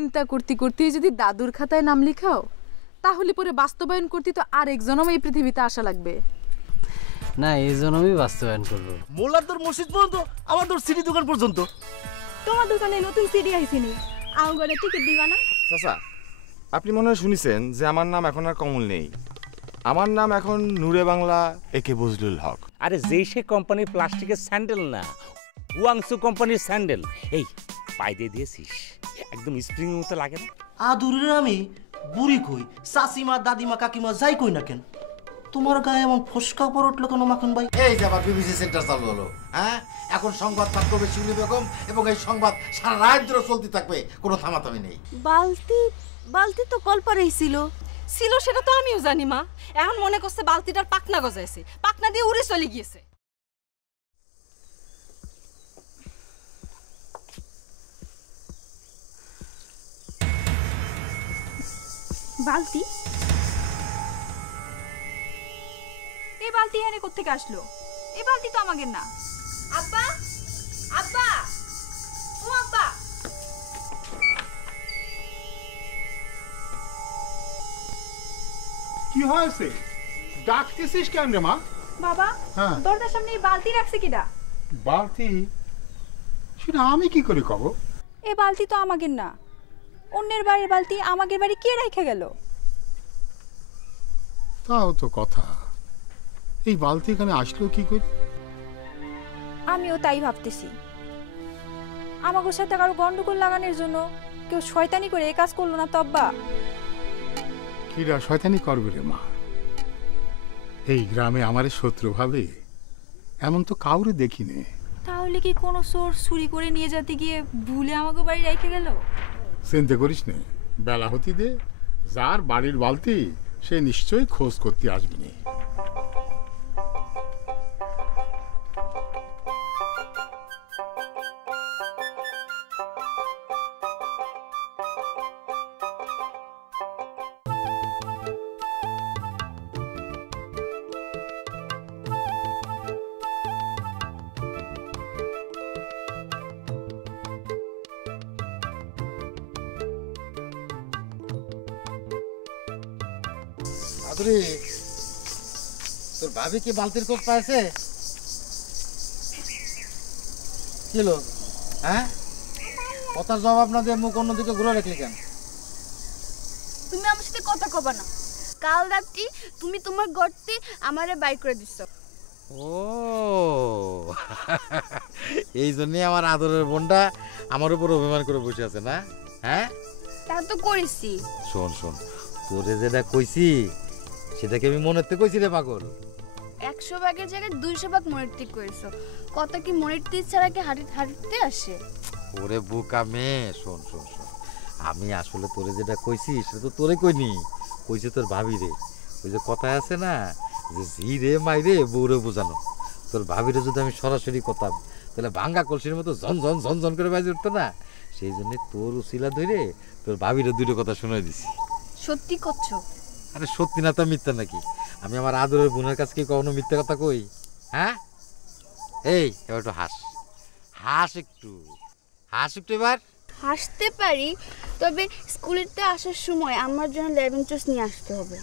চিন্তা করতে করতে যদি দাদুর খাতায় নাম লিখাও তাহলে পরে বাস্তবায়ন করতে তো আরেক জনম এই পৃথিবীতে আসা লাগবে। না, এই জন্যই বাস্তবায়ন করবো। মোল্লার তোর মসজিদ পর্যন্ত, আমার তোর সিডি দোকান পর্যন্ত। তোমার দোকানে নতুন সিডি আইছিনি, আমগরে টিকিট দিবা না? চাচা, আপনি মনে হয় শুনেছেন যে আমার নাম এখন আর কমল নেই, আমার নাম এখন নূরে বাংলা একে বজলুল হক। আরে যেই সে কোম্পানির প্লাস্টিকের স্যান্ডেল না, ওয়াংসু কোম্পানির স্যান্ডেল। এই পায়ে দিয়ে দিয়েছিস, একদম স্প্রিং মতো লাগে না? আদুরের আমি বুড়ি কই, চাচিমা দাদিমা কাকিমা যাই কই না কেন, তোমার গায়ে এমন ফসকা পর উঠলো কেন মাখন ভাই? এই যে আবার বিবিসি সেন্টার চালু হলো, হ্যাঁ? এখন সংবাদ পাঠ করবে শিউলি বেগম, এবং এই সংবাদ সারা রাত ধরে চলতে থাকবে, কোনো থামাথামি নেই। বালতি তো কলপারেই ছিল সেটা তো আমিও জানি মা। এখন মনে করছে বালতিটার পাকনা গজাইছে, পাকনা দিয়ে উড়ে চলে গিয়েছে। বালতি, এই বালতি এখানে কোত্থেকে আসলো? এই বালতি তো আমাদের না। আব্বা, আব্বা, ও আব্বা, কি হয়েছে? ডাকতেছিস কেন রে মা? বাবা, দরজার সামনে এই বালতি রাখছে কিডা? বালতি? সেটা আমি কি করে কব? এই বালতি তো আমাদের না, অন্যের বাড়ির বালতি আমাদের বাড়ি কে রেখে গেল? তাও তো কথা, এই বালতি এখানে আসলো কি করে? আমিও তাই ভাবতেছি। আমাদের সাথে কারো গন্ডগোল লাগানোর জন্য কেউ শয়তানি করে এই কাজ করলো না তো আব্বা? কিরা শয়তানি করবে রে মা? এই গ্রামে আমারে শত্রু ভাবে এমন তো কাউরে দেখি নে। তাহলে কি কোনো চোর চুরি করে নিয়ে যেতে গিয়ে ভুলে আমাকে বাড়ি রেখে গেল? চিন্তা করিস নে, বেলা হতি দে, যার বাড়ির বালতি সে নিশ্চয়ই খোঁজ করতে আসবে না। তোর ভাবি কি বালতির কোপ পাইছে? কি হলো, হ্যাঁ? কথার জবাব না দিয়ে মুখ অন্যদিকে ঘুরে রাখলি কেন? তুমি আমার সাথে কথা কবা না। কাল রাত্রি তুমি তোমার গর্তে আমারে বাই করে দিচ্ছ। ও এই জন্যই আমার আদরের বোনটা আমার উপর অভিমান করে বসে আছে না? হ্যাঁ, তা তো করেছি। শোন শোন, তোরে যেটা কইছি সেটাকে আমি মনেতে কইছি রে পাগল। 100 ভাগের জায়গায় 200 ভাগ মনের ঠিক করেছো। কত কি মনের ঠিক ছাড়া কি হাঁটতে আসে? ওরে বোকা মেয়ে, শোন শোন শোন, আমি আসলে তোরে যেটা কইছি সেটা তো তোরে কইনি, কইছে তোর ভাবি রে। ওই যে কথায় আছে না যে ঝি রে মাই রে বউরে বোঝানো, তোর ভাবিরে যদি আমি সরাসরি কথাম তাহলে ভাঙ্গা কলসির মতো ঝনঝন ঝনঝন করে বাজে উঠতো না। সেই জন্য তোর উসিলা ধরে তোর ভাবিরে দুটো কথা শোনাই দিছি। সত্যি করছো? আরে সত্যি না তো মিথ্যা নাকি? আমি আমার আদরের বোনের কাছে কি কখনো মিথ্যা কথা কই? হ্যাঁ, এই এবার একটু হাস, হাস একটু, হাস একটু। এবার হাসতে পারি, তবে স্কুলেতে আসার সময় আমার জন্য লেমন জুস নিয়ে আসতে হবে।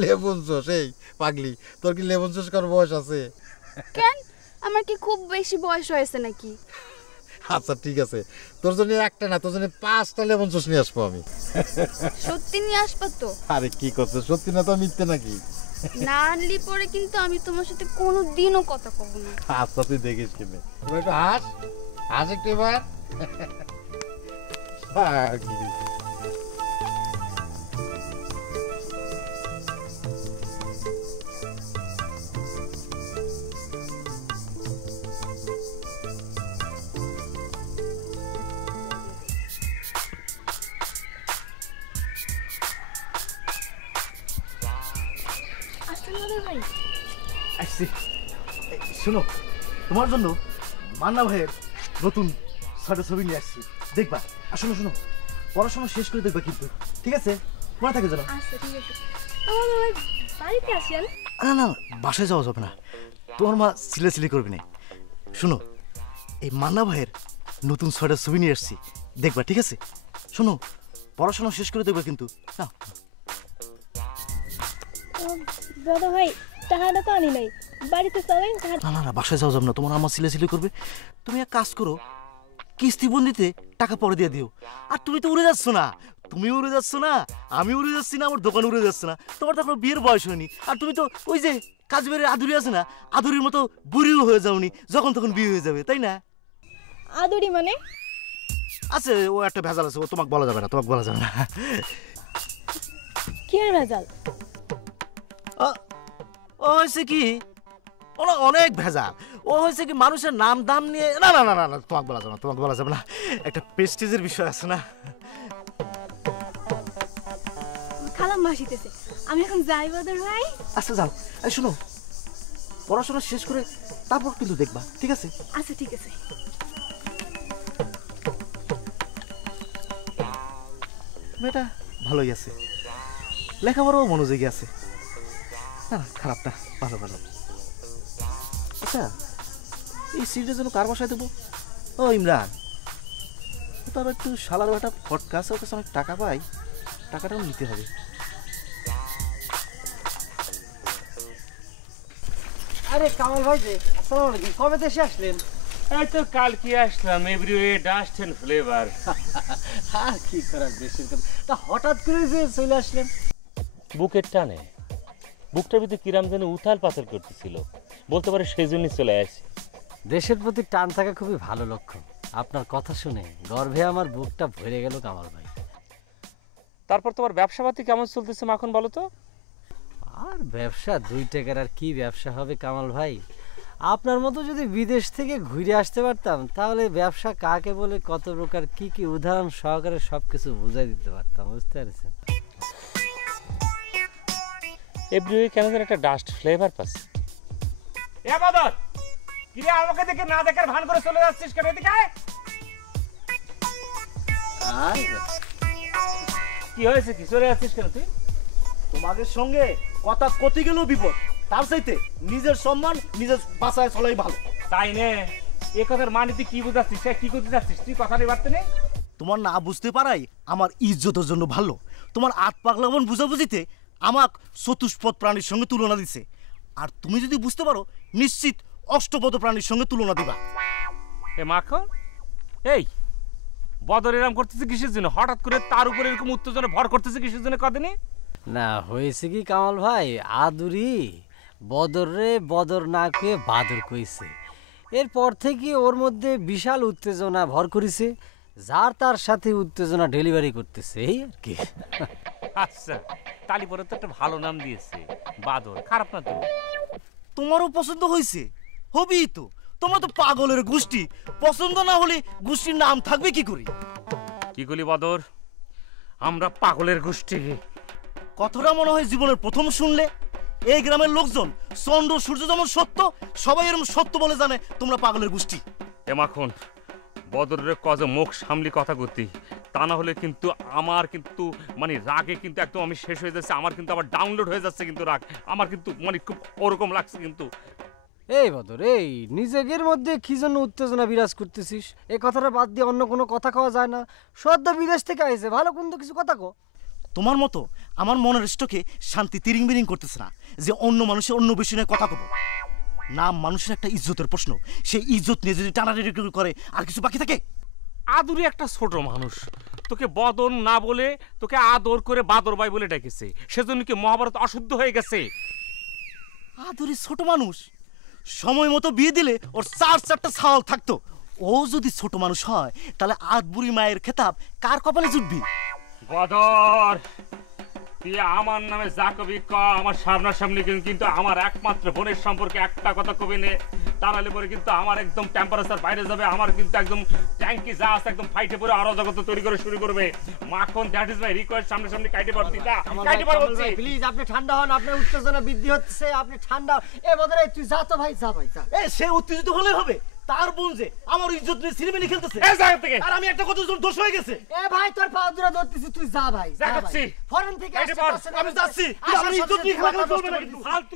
Lemon juice? এই পাগলি, তোর কি লেমন জুস করার বয়স আছে? কেন, আমার কি খুব বেশি বয়স হয়েছে নাকি? আচ্ছা ঠিক আছে, তোর জন্য একটা না, তোর জন্য 5টা লেমন জুস নিয়ে আসবো আমি। সত্যি নিয়ে আসবা তো? আরে কি করছো, সত্যি না তো মিথ্যে নাকি? না আনলি পরে কিন্তু আমি তোমার সাথে কোনোদিনও কথা কব না। আচ্ছা তুই দেখিস কিনে, এবার একটু হাস, হাস একটু এবার। আসছি, শোনো, তোমার জন্য মান্না ভাইয়ের নতুন 6টা ছবি নিয়ে আসছি, দেখবা। আর শোনো শোনো, পড়াশোনা শেষ করে দেখবা কিন্তু, ঠিক আছে? মনে থাকে যেন। আচ্ছা ঠিক আছে। আমার ভাই বাড়িতে আসেন? না না, বাসায় যাওয়া যাবে না, তোমার মা সিলেসিলি করবে না। শোনো, এই মান্না ভাইয়ের নতুন 6টা ছবি নিয়ে আসছি, দেখবা ঠিক আছে? শোনো, পড়াশোনা শেষ করে দেখবা কিন্তু। না দাদা ভাই, টাকাটা তো আনি নাই, বাড়িতে চলেন। না না না, বাসায় যাও যাব না, তোমার আম্মা সিলে করবে। তুমি এক কাজ করো, কিস্তি বন্দিতে টাকা পরে দিয়ে দিও। আর তুমি তো উড়ে যাচ্ছ না, তুমি উড়ে যাচ্ছ না, আমি উড়ে যাচ্ছি না, আমার দোকান উড়ে যাচ্ছে না। তোমার তো এখনো বিয়ের বয়স হয়নি, আর তুমি তো ওই যে কাজবের আদুরি আছে না, আদুরির মতো বুড়িও হয়ে যাওনি, যখন তখন বিয়ে হয়ে যাবে, তাই না? আদুরি মানে? আছে, ও একটা ভেজাল আছে, ও তোমাকে বলা যাবে না, তোমাকে বলা যাবে না। কি এর ভেজাল? ও হয়েছে কি, ওরা অনেক ভেজাল। ও হয়েছে কি, মানুষের নাম দাম নিয়ে, না না না না, তোমাকে বলা যাবে না, তোমাকে বলা যাবে না, একটা প্রেস্টিজের বিষয় আছে না। খালাম মাসিতেছে, আমি এখন যাই বদর ভাই। আচ্ছা যাও। এই শোনো, পড়াশোনা শেষ করে তারপর কিন্তু দেখবা, ঠিক আছে? আচ্ছা ঠিক আছে। মেয়েটা ভালোই আছে, লেখাপড়াও মনোযোগী আছে, না না খারাপ না, ভালো ভালো। আচ্ছা, এই সিটটা যেন কার বাসায় দেবো? ও ইমরান, তার একটু শালার একটা ফটকা আছে, ওর কাছে অনেক টাকা পাই, টাকাটাও নিতে হবে। আরে কামাল ভাই যে, আসসালামু আলাইকুম, কবে দেশে আসলেন? এই তো কালকে আসলাম, এভরিওয়ে ডাস্ট এন্ড ফ্লেভার। হ্যাঁ, কি করার দেশের কথা, তা হঠাৎ করে যে চলে আসলেন? বুকের টানে, বুকটার ভিতরে কিরাম যেন উথাল পাথর করতেছিল, বলতে পারে সেই জন্যই চলে আসি। দেশের প্রতি টান থাকা খুবই ভালো লক্ষণ। আপনার কথা শুনে গর্ভে আমার বুকটা ভরে গেল কামাল ভাই। তারপর তোমার ব্যবসাপাতি কেমন চলতেছে মাখন, বলো তো? আর ব্যবসা 2 টাকার আর কি ব্যবসা হবে কামাল ভাই? আপনার মতো যদি বিদেশ থেকে ঘুরে আসতে পারতাম, তাহলে ব্যবসা কাকে বলে, কত প্রকার, কি কি উদাহরণ সহকারে সবকিছু বুঝাই দিতে পারতাম, বুঝতে পারছেন? এভরিওয়ে কেন যেন একটা ডাস্ট ফ্লেভার পাচ্ছে। এ বাদর, কি রে, আমাকে দেখে না দেখার ভান করে চলে যাচ্ছিস কেন? এদিকে আয়। কি হয়েছে, কি চলে যাচ্ছিস কেন তুই? তোমাদের সঙ্গে কথা কতি গেলেও বিপদ, তার চাইতে নিজের সম্মান নিজের বাসায় চলাই ভালো। তাই নে, এ কথার মানে তুই কি বুঝাচ্ছিস, কি করতে যাচ্ছিস তুই? কথাটা বাড়তে নেই। তোমার না বুঝতে পারাই আমার ইজ্জতের জন্য ভালো। তোমার আট পাগলাবন বুঝাবুঝিতে আমাক চতুষ্পদ প্রাণীর সঙ্গে তুলনা দিছে, আর তুমি যদি বুঝতে পারো নিশ্চিত অষ্টপদ প্রাণীর সঙ্গে তুলনা দিবা। এ মাখন, এই বদর এরকম করতেছে কিসের জন্য? হঠাৎ করে তার উপরে এরকম উত্তেজনা ভর করতেছে কিসের জন্য? কদিনই না হয়েছে কি কামাল ভাই, আদুরি বদরে বদর না খুঁয়ে বাদর কইছে, এরপর থেকে ওর মধ্যে বিশাল উত্তেজনা ভর করেছে, যার তার সাথে উত্তেজনা ডেলিভারি করতেছে, এই আর কি। আচ্ছা, তালি পরে তো একটা ভালো নাম দিয়েছে, বাদর, খারাপ না তো? তোমারও পছন্দ হয়েছে? হবেই তো, তোমরা তো পাগলের গোষ্ঠী, পছন্দ না হলে গোষ্ঠীর নাম থাকবে কি করি? কি করি বদর, আমরা পাগলের গোষ্ঠী। কথাটা মনে হয় জীবনের প্রথম শুনলে। এই গ্রামের লোকজন চন্দ্র সূর্য যেমন সত্য, সবাই এরকম সত্য বলে জানে তোমরা পাগলের গোষ্ঠী। এ মাখন, বদরের কজে মুখ সামলি কথা করতি, তা না হলে কিন্তু আমার কিন্তু মানে রাগে কিন্তু একদম আমি শেষ হয়ে যাচ্ছে, আমার কিন্তু আবার ডাউনলোড হয়ে যাচ্ছে কিন্তু রাগ, আমার কিন্তু মানে খুব ওরকম লাগছে কিন্তু। এই বদর, এই নিজেদের মধ্যে কি জন্য উত্তেজনা বিরাজ করতেছিস? এই কথাটা বাদ দিয়ে অন্য কোনো কথা খাওয়া যায় না? সদ্য বিদেশ থেকে আইছে, ভালো কিন্তু কিছু কথা কো। তোমার মতো আমার মনের স্টকে শান্তি তিরিং বিরিং করতেছে না যে অন্য মানুষের অন্য বিষয় নিয়ে কথা কব। নাম মানুষের একটা ইজ্জতের প্রশ্ন, সেই ইজ্জত নিয়ে যদি টানাটানি করে আর কিছু বাকি থাকে? আদুরি একটা ছোট মানুষ, তোকে বদন না বলে তোকে আদর করে বাদর ভাই বলে ডেকেছে, সেজন্য কি মহাভারত অশুদ্ধ হয়ে গেছে? আদুরি ছোট মানুষ, সময় মতো বিয়ে দিলে ওর 4-4টা ছাওয়াল থাকতো। ও যদি ছোট মানুষ হয় তাহলে আদবুড়ি মায়ের খেতাব কার কপালে জুটবি? বদর, তুই আমার নামে যা কবি ক, আমার সামনাসামনি কিন্তু আমার একমাত্র বোনের সম্পর্কে একটা কথা কবি নে, তাহলে পরে কিন্তু আমার একদম টেম্পারেচার বাইরে যাবে, আমার কিন্তু একদম ট্যাঙ্কি যা আছে একদম ফাইটে পরে আরো জগত তৈরি করে শুরু করবে। মাখন, দ্যাট ইজ মাই রিকোয়েস্ট, সামনাসামনি কাইটে পারতি না, কাইটে পার বলছি। প্লিজ আপনি ঠান্ডা হন, আপনার উত্তেজনা বৃদ্ধি হচ্ছে, আপনি ঠান্ডা। এ বদর, তুই যা তো ভাই, যা ভাই যা। এ সে উত্তেজিত হলে হবে? তার বোন যে আমার ইজ্জত নিয়ে সিনেমিনি খেলতেছে, এই জায়গা থেকে আর আমি একটা কথা দোষ হয়ে গেছে। এ ভাই, তোর পা ধরে ধরতেছি, তুই যা ভাই, যা যাচ্ছি ফরেন থেকে কাইটে আসছে, পার। তোর সাথে আমি যাচ্ছি, আমার ইজ্জত নিয়ে খেলা চলবে না কিন্তু। ফালতু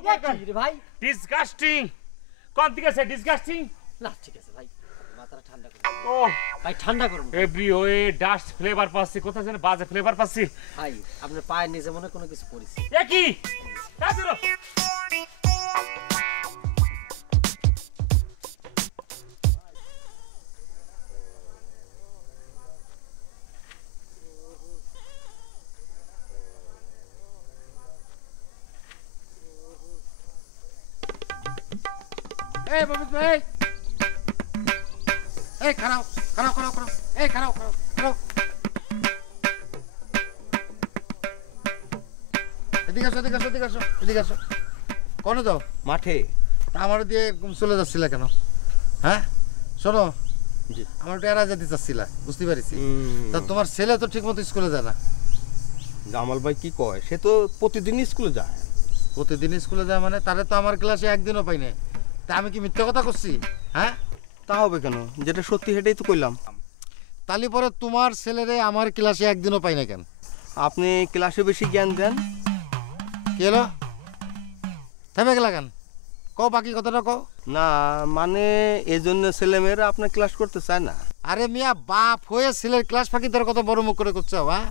রে ভাই। ডিসগাস্টিং, কোন থেকে আছে ডিসগাস্টিং? না ঠিক আছে ভাই, মাথা মাথাটা ঠান্ডা করুন ও ভাই, ঠান্ডা করুন এভরিওয়ে ডাস্ট ফ্লেভার পাচ্ছি, কোথায় যেন বাজে ফ্লেভার পাচ্ছি। ভাই। আপনার পায়ের নিচে মনে কোনো কিছু পড়েছে। এ কি কাজেরো এই ববিত ভাই, এই খারাও খারাও খারাও খারাও, এই খারাও খারাও খারাও, এদিকে আসো এদিকে আসো এদিকে আসো এদিকে আসো। কোনে যাও? মাঠে। আমার দিয়ে চলে যাচ্ছিলা কেন? হ্যাঁ শোনো, আমার একটু এরা যেতে চাচ্ছিলা, বুঝতে পারছি। তা তোমার ছেলে তো ঠিক মতো স্কুলে যায় না। জামাল ভাই কি কয়, সে তো প্রতিদিন স্কুলে যায়। প্রতিদিন স্কুলে যায় মানে? তারে তো আমার ক্লাসে একদিনও পাই না। তা আমি কি মিথ্যা কথা করছি? হ্যাঁ তা হবে কেন, যেটা সত্যি সেটাই তো কইলাম। তালি পরে তোমার ছেলেরে আমার ক্লাসে একদিনও পাই না কেন? আপনি ক্লাসে বেশি জ্ঞান দেন। কি হলো, থেমে গেলা কেন? কও বাকি কথাটা কও। না মানে এই জন্য ছেলেমেয়েরা আপনার ক্লাস করতে চায় না। আরে মিয়া, বাপ হয়ে ছেলের ক্লাস ফাঁকি তার কথা বড় মুখ করে করছে। হ্যাঁ,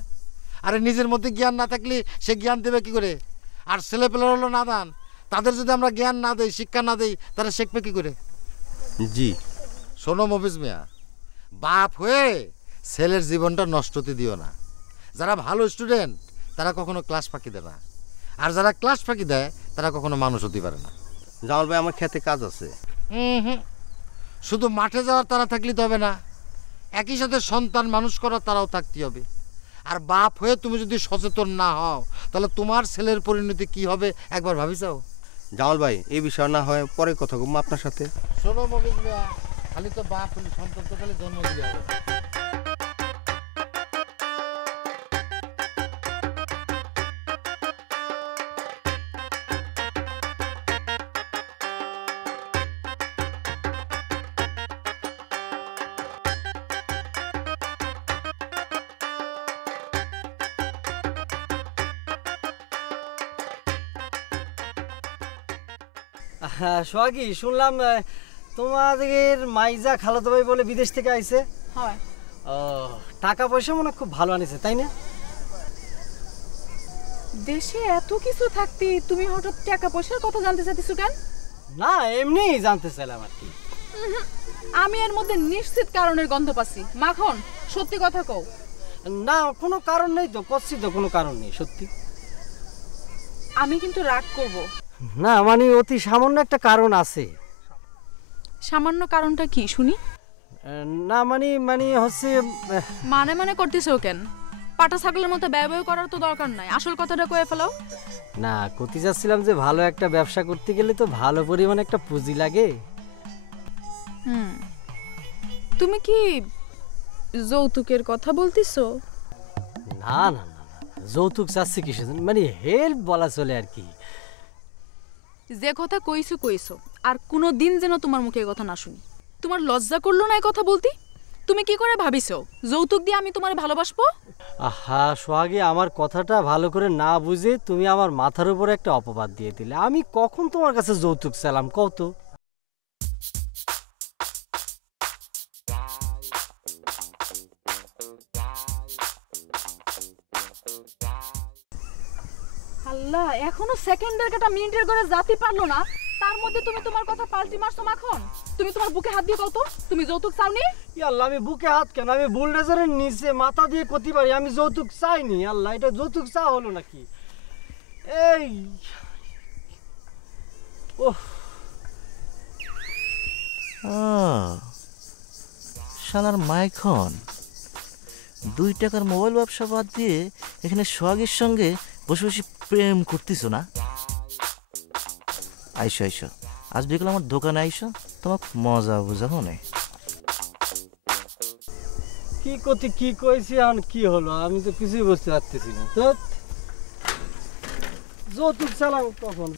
আরে নিজের মধ্যে জ্ঞান না থাকলে সে জ্ঞান দেবে কি করে? আর ছেলে পেলে হলো নাদান, তাদের যদি আমরা জ্ঞান না দেই, শিক্ষা না দেই, তারা শিখবে কি করে? জি শোনো মফিজ মিয়া, বাপ হয়ে ছেলের জীবনটা নষ্ট হতে দিও না। যারা ভালো স্টুডেন্ট তারা কখনো ক্লাস ফাঁকি দেয় না, আর যারা ক্লাস ফাঁকি দেয় তারা কখনো মানুষ হতে পারে না। জামাল ভাই, আমার খেতে কাজ আছে। শুধু মাঠে যাওয়ার তারা থাকলে তো হবে না, একই সাথে সন্তান মানুষ করার তারাও থাকতে হবে। আর বাপ হয়ে তুমি যদি সচেতন না হও, তাহলে তোমার ছেলের পরিণতি কি হবে একবার ভাবি চাও? জামাল ভাই, এই বিষয় না হয় পরে কথা বলবো আপনার সাথে। শোনো মফিজ মিয়া, খালি তো বাপ হলে সন্তান তো খালি জন্ম দিলে হবে। সোহাগী, শুনলাম তোমাদের মাইজা খালাতো ভাই বলে বিদেশ থেকে আইছে। হয়। ও, টাকা পয়সা মনে হয় খুব ভালো আনিছে, তাই না? দেশে এত কিছু থাকতে তুমি হঠাৎ টাকা পয়সার কথা জানতে চাইতেছো কেন? না, এমনি জানতে চাইলাম আর কি। আমি এর মধ্যে নিশ্চিত কারণের গন্ধ পাচ্ছি। মাখন, সত্যি কথা কও। না, কোনো কারণ নেই তো, করছি তো, কোনো কারণ নেই সত্যি। আমি কিন্তু রাগ করব না, মানে অতি সামান্য একটা কারণ আছে। সামান্য কারণটা কি শুনি? না মানে মানে হচ্ছে মানে করতেছো কেন? পাটা ছাগলের মতো ব্যয় করার তো দরকার নাই, আসল কথাটা কয়ে ফেলাও। না, করতে যাচ্ছিলাম যে ভালো একটা ব্যবসা করতে গেলে তো ভালো পরিমাণে একটা পুঁজি লাগে। তুমি কি যৌতুকের কথা বলতেছো? না না না, যৌতুক চাচ্ছি কিসের জন্য, মানে হেল্প বলা চলে আর কি। যে কথা কইছো আর কোনো দিন যেন তোমার মুখে এই কথা না শুনি। তোমার লজ্জা করলো না এই কথা বলতে? তুমি কি করে ভাবিছো যৌতুক দিয়ে আমি তোমার ভালোবাসবো? আহা সোহাগী, আমার কথাটা ভালো করে না বুঝে তুমি আমার মাথার উপরে একটা অপবাদ দিয়ে দিলে। আমি কখন তোমার কাছে যৌতুক চাইলাম কত? আল্লাহ, এখনো সেকেন্ডের কাটা মিনিটের করে জাতি পারলো না, তার মধ্যে তুমি তোমার কথা পাল্টি মারছো। মাখন, তুমি তোমার বুকে হাত দিয়ে কত তুমি যৌতুক চাওনি? আল্লাহ, আমি বুকে হাত কেন? আমি বুলডোজারের নিচে মাথা দিয়ে কতি পারি আমি যৌতুক চাইনি। আল্লাহ, এটা যৌতুক চা হলো নাকি? এই ওহ, শালার মাইখন 2 টাকার মোবাইল ব্যবসা বাদ দিয়ে এখানে সোহাগীর সঙ্গে বসে বসে প্রেম করতেছো না? আইসো আইসো, আজ বিকেল আমার দোকানে আইসো, তোমাকে মজা বুঝাবো না। কি করতে কি কইছি এখন কি হলো আমি তো কিছুই বুঝতে পারতেছি না। তো যৌতুক চালাম কখন?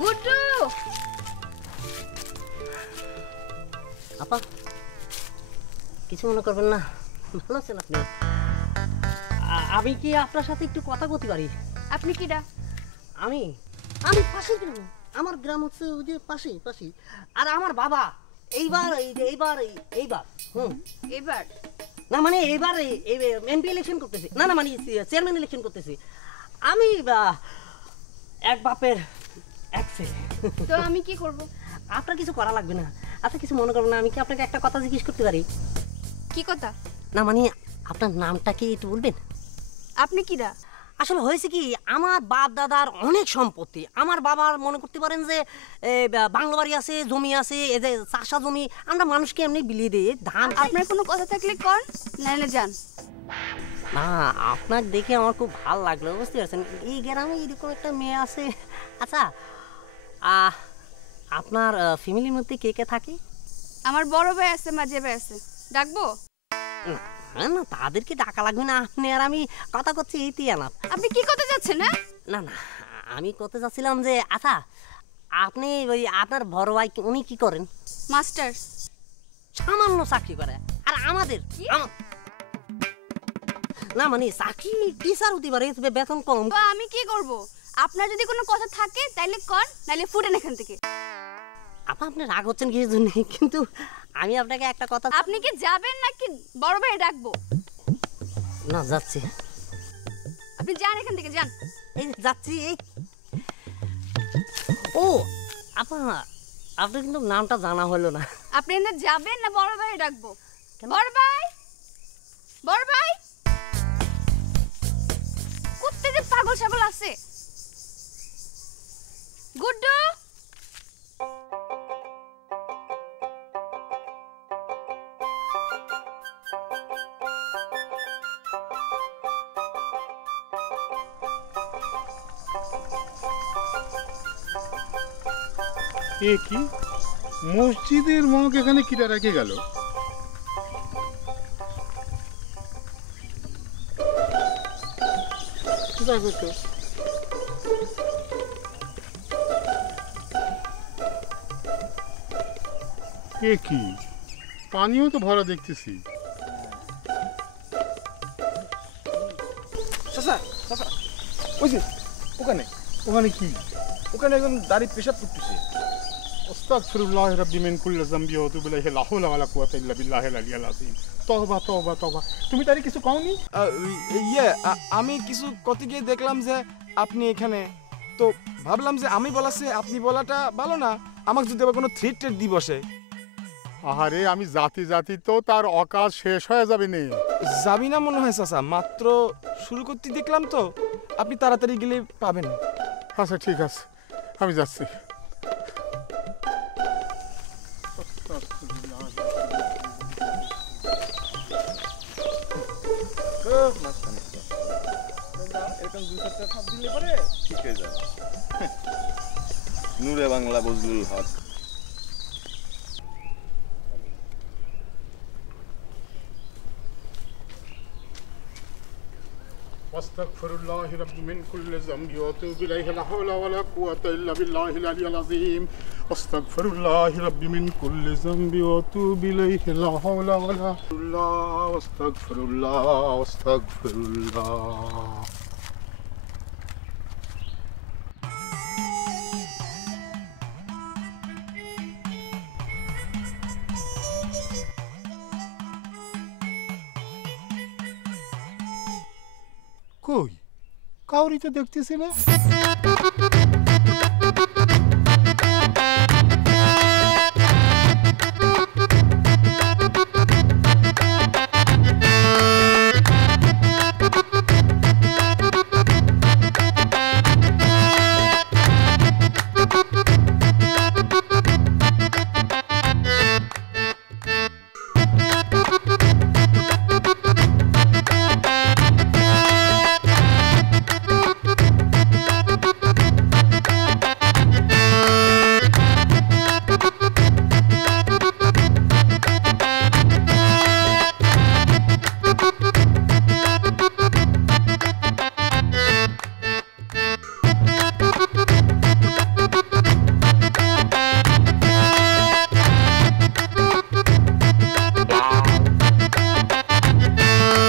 গুড্ডু আপা কিছু মনে করবেন না, ভালো আছেন আপনি? আমি কি আপনার সাথে একটু কথা বলতে পারি? আপনি কিডা? আমি আমি পাশের গ্রাম, আমার গ্রাম হচ্ছে ওই যে পাশে। আর আমার বাবা এইবার না মানে এইবার এমপি ইলেকশন করতেছে, না মানে চেয়ারম্যান ইলেকশন করতেছে। আমি এক বাপের এক ছেলে। তো আমি কি করব? আপনার কিছু করা লাগবে না। আচ্ছা কিছু মনে করবেন না, আমি কি আপনাকে একটা কথা জিজ্ঞেস করতে পারি? কি কথা? না মানে আপনার নামটা কি একটু বলবেন? আপনি কিডা? আসলে হয়েছে কি, আমার বাপ দাদার অনেক সম্পত্তি। আমার বাবার মনে করতে পারেন যে বাংলো বাড়ি আছে, জমি আছে, এই যে চাষা জমি, আমরা মানুষকে এমনি বিলিয়ে দিই ধান। আপনার কোনো কথা থাকলে কর, নাইলে যান। না আপনাকে দেখে আমার খুব ভালো লাগলো, বুঝতে পারছেন? এই গ্রামে এরকম একটা মেয়ে আছে। আচ্ছা আপনার ফ্যামিলির মধ্যে কে কে থাকে? আমার বড় ভাই আছে, মাঝে ভাই আছে। ডাকবো? না তাদেরকে ডাকা লাগবে না, আপনি আর আমি কথা করছি এইতেই আলাপ। আপনি কি করতে যাচ্ছেন? না আমি করতে যাচ্ছিলাম যে আচ্ছা আপনি ওই আপনার বড় ভাই উনি কি করেন? মাস্টার। সামান্য চাকরি করে। আর আমাদের না মানে চাকরি টিচার হতে পারে, বেতন কম। তো আমি কি করব? আপনার যদি কোনো কথা থাকে তাইলে কর, নাইলে ফুটেন এখান থেকে। আপনি রাগ হচ্ছেন কি জন্য? কিন্তু আমি আপনাকে একটা কথা। আপনি কি যাবেন নাকি বড় ভাই ডাকবো? না যাচ্ছি। আপনি যান এখান থেকে, যান। এই যাচ্ছি। ও আপনার কিন্তু নামটা জানা হলো না। আপনি এখানে যাবেন না বড় ভাই ডাকবো? বড় ভাই, বড় ভাই, কুত্তে যে পাগল ছাগল আছে। গুড্ডু, এ কি মসজিদের মগ এখানে কিরা রেখে গেল? এ কি পানিও তো ভরা দেখতেছি। ওখানে কি? ওখানে একজন দাড়ি পেশাব করতেছে। আস্তাগফিরুল্লাহ রাব্বি মিন কুল্লি যামবি ওয়া আতুবু ইলাইহি লা হাওলা ওয়া লা কুওয়াতা ইল্লা বিল্লাহিল আলিয়্যিল আযীম। তওবা তওবা তওবা। তুমি তারে কিছু কওনি? আমি কিছু কতে গিয়ে দেখলাম যে আপনি এখানে, তো ভাবলাম যে আমি বলাছে আপনি বলাটা ভালো না, আমাকে যদি আবার কোনো থ্রেট দি বসে। আহারে আমি জাতি তো তার অকাজ শেষ হয়ে যাবে নে। যাবি না মনে হয় চাচা, মাত্র শুরু করতে দেখলাম তো, আপনি তাড়াতাড়ি গেলে পাবেন। আচ্ছা ঠিক আছে, আমি যাচ্ছি। নূরে বাংলা বজলুল হক। আস্তাগফিরুল্লাহ রাব্বি মিন কুল্লি যামবি ওয়া আতুবু ইলাইহি লা হাওলা ওয়া লা কুওয়াতা ইল্লা বিল্লাহিল আলিয়্যিল আযীম। আস্তাগফিরুল্লাহ রাব্বি মিন কুল্লি যামবি ওয়া আতুবু ইলাইহি লা হাওলা ওয়া লা আস্তাগফিরুল্লাহ। কই কাউরি তো দেখতেছি না।